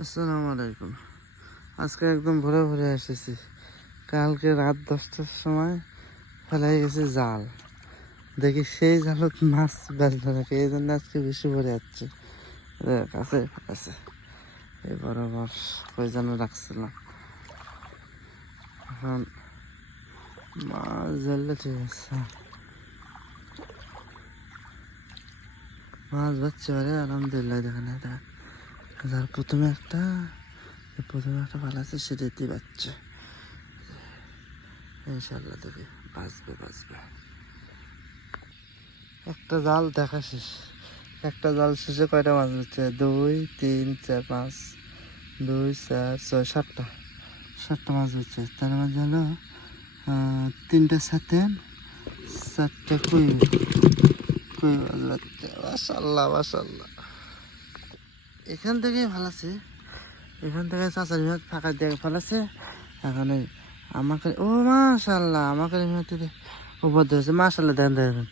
আসসালামু আলাইকুম। আজকে একদম ভোরে ভোরে এসেছি কালকে রাত দশটার সময় ফেলাই গেছে জাল। দেখি সেই জালত মাছ বেঁচবে নাকি? এই জন্য আজকে বেশি ভরে যাচ্ছে কাছে আছে এই বরাবর ওই জন্য রাখছিলাম। এখন মাছ ধরলে ঠিক আছে। মাছ বাচ্চা পারে আলহামদুলিল্লাহ দেখেন। যার প্রথমে একটা প্রথমে একটা ভালো আছে, সে সেটাতে বাচ্চা। ইনশাল্লাহ দেখি, বাঁচবে বাঁচবে। একটা জাল দেখা শেষ। একটা জাল শেষে কয়টা মাছ হচ্ছে? দুই, তিন, চার, পাঁচ, দুই, চার, ছয়, সাতটা। সাতটা মাছ হচ্ছে। তার মধ্যে হলো তিনটে সাথে চারটে কুই কুই মাছ মাসাল্লাহ মাসাল্লাহ এখান থেকেই ভালো আছে এখান থেকে চাচার মেয়ে ফাঁকা দিয়ে ভালো আছে এখন ওই আমাকে ও মাশাল্লাহ, আমাকে মেয়ে থেকে উপর দিয়েছে মাশাল্লাহ দেন দেখেন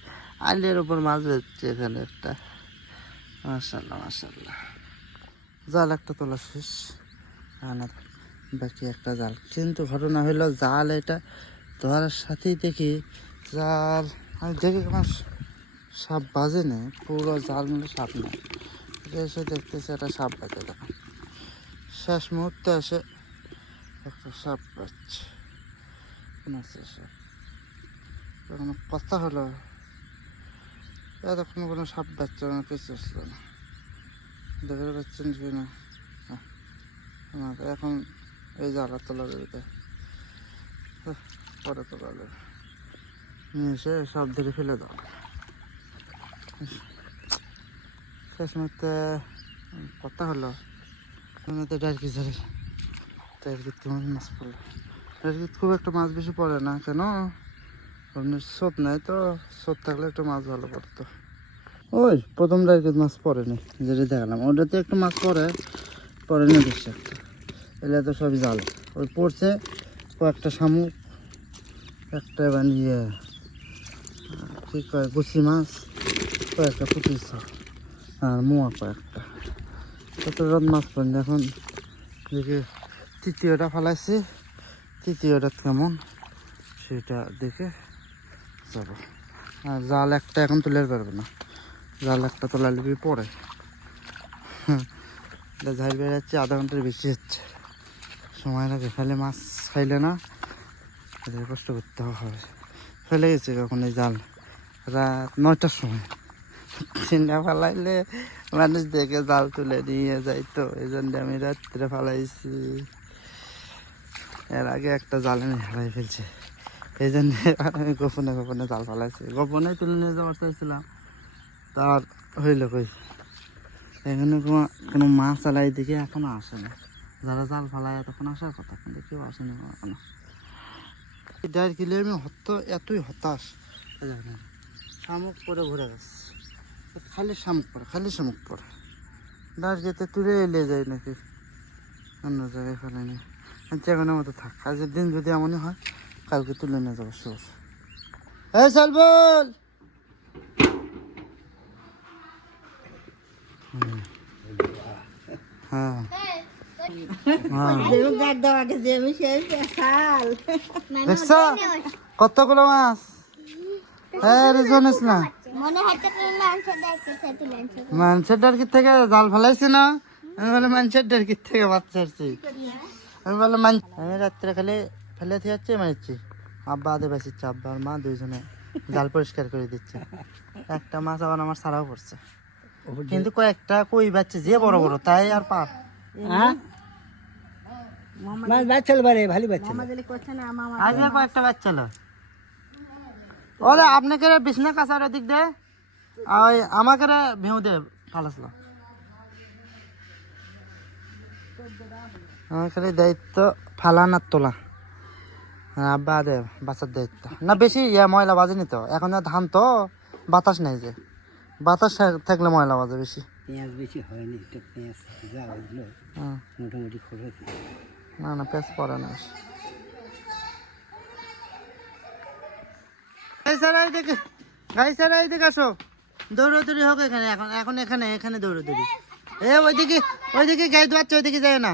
আলিয়ার উপর মাছ বেচছে এখানে একটা। মাশাল্লাহ মাশাল্লাহ। জাল একটা তোলা শেষ। বাকি একটা জাল। কিন্তু ঘটনা হইল জাল এটা ধরার সাথেই দেখি জাল আমি দেখি সাপ বাজে না, পুরো জাল মিলে সাপ নেই এসে দেখতেছে একটা সাপ বাজে দেখো। শেষ মুহূর্তে এসে একটা সাপ পাচ্ছে। তখন কথা হলো। এতক্ষণ কোনো সাপ বাচ্চা না কিছু আসলো না। দেখতে পাচ্ছেন কি না? হ্যাঁ, আমাকে এখন এই জালা তোলা দেবে পরে তোলা নিয়ে এসে সব ধরে ফেলে দাও। শেষ মুহূর্তে কথা হলো। তো ডারকি ধরে ডারকি তোমার মাছ পড়ল ডারকি খুব একটা মাছ বেশি পড়ে না, কেন? এমনি স্রোত নাই তো, স্রোত থাকলে একটু মাছ ভালো পড়তো। ওই প্রথম ডারকি মাছ পড়েনি, যেটা দেখালাম। ওটাতে একটু মাছ পড়ে পড়েনি বেশি একটা। এলে তো সবই জাল। ওই পড়ছে কয়েকটা শামুক, একটা এবার ইয়ে কি কয়, গুছি মাছ, কয়েকটা পুঁটি আর মোয়া কয়েকটা। কত রাত মাছ পড়েনি এখন দেখে, তৃতীয়টা ফালাইছি। তৃতীয়টা কেমন? সেটা দেখে যাব। আর জাল একটা এখন তুলে পারবে না। জাল একটা তোলা লিবি পরে। ঝাই বেড়াচ্ছে আধা ঘণ্টার বেশি হচ্ছে। সময় লাগে ফেলে মাছ খাইলে না কষ্ট করতে হবে। ফেলে গেছে কখন এই জাল। রাত নয়টার সময়। চিন্তা ফালাইলে মানুষ দেখে জাল তুলে নিয়ে যাইতো। এই জন্য আমি রাত্রে ফালাইছি। এর আগে একটা জাল আমি হারাই ফেলছি। এই জন্য আমি গোপনে গোপনে জাল ফালাইছি। গোপনে তুলে নিয়ে যাওয়ার চাইছিলাম। তার হইল কই? এখানে কোনো মাছ চালাই দিকে এখনও আসে না। যারা জাল ফালায় তখন আসার কথা কিন্তু কেউ আসেনি এখনও। দেড় কিলো আমি হত, এতই হতাশ। শামুক পরে ঘুরে গেছে খালি শামুক পড়ে খালি শামুক পড়ে দাঁড় যেতে তুলে এলে যায় নাকি? অন্য জায়গায় ফেলে নি। যেখানের মতো থাক। আজকের দিন যদি এমনই হয় কালকে তুলে নিয়ে যাব শিওর এই চল বল! হ্যাঁ। হ্যাঁ। কতগুলো মাছ? হ্যাঁ রিজন ইসলাম মনে মানুষের ডারকির থেকে জাল ফেলাইছি না? আমি বলে মানুষের ডারকির থেকে মাছ ছাড়ছি? আমি বলে মান আমি রাত্রে খালি ফেলে দিয়ে যাচ্ছি মারছি। আব্বা আদে বেসিচ্ছে আব্বা আর মা দুইজনে জাল পরিষ্কার করে দিচ্ছে। একটা মাছ আবার আমার সারাও পড়ছে। কিন্তু কয়েকটা কই বাচ্চা যে বড় বড় তাই আর পার। মাছ বাচ্চাল বারে ভালো বাচ্চা আজ কয়েকটা বাচ্চা লো ওরে আপনাকে বিছনা কাঁচার দিক দে। ওই আমাকে রে ভেউ দে ফালাসলো। খালি দায়িত্ব ফালানার তোলা। আর আব্বা দে বাচ্চার দায়িত্ব। না বেশি ইয়া ময়লা বাজেনি তো। এখন ধান তো বাতাস নাই যে। বাতাস থাকলে ময়লা বাজে বেশি। পেঁয়াজ বেশি হয়নি একটু পেঁয়াজ যা হইল হুম। মোটামুটি খরচ। না না পেস পড়ে না গাইসারা এদিকে গাইসারা এদিকে আসো। দৌড়দৌড়ি হোক এখানে, এখন এখন এখানে এখানে দৌড়দৌড়ি। এ, ওইদিকে ওইদিকে গাই দোয়াচ্ছে, ওইদিকে যায় না।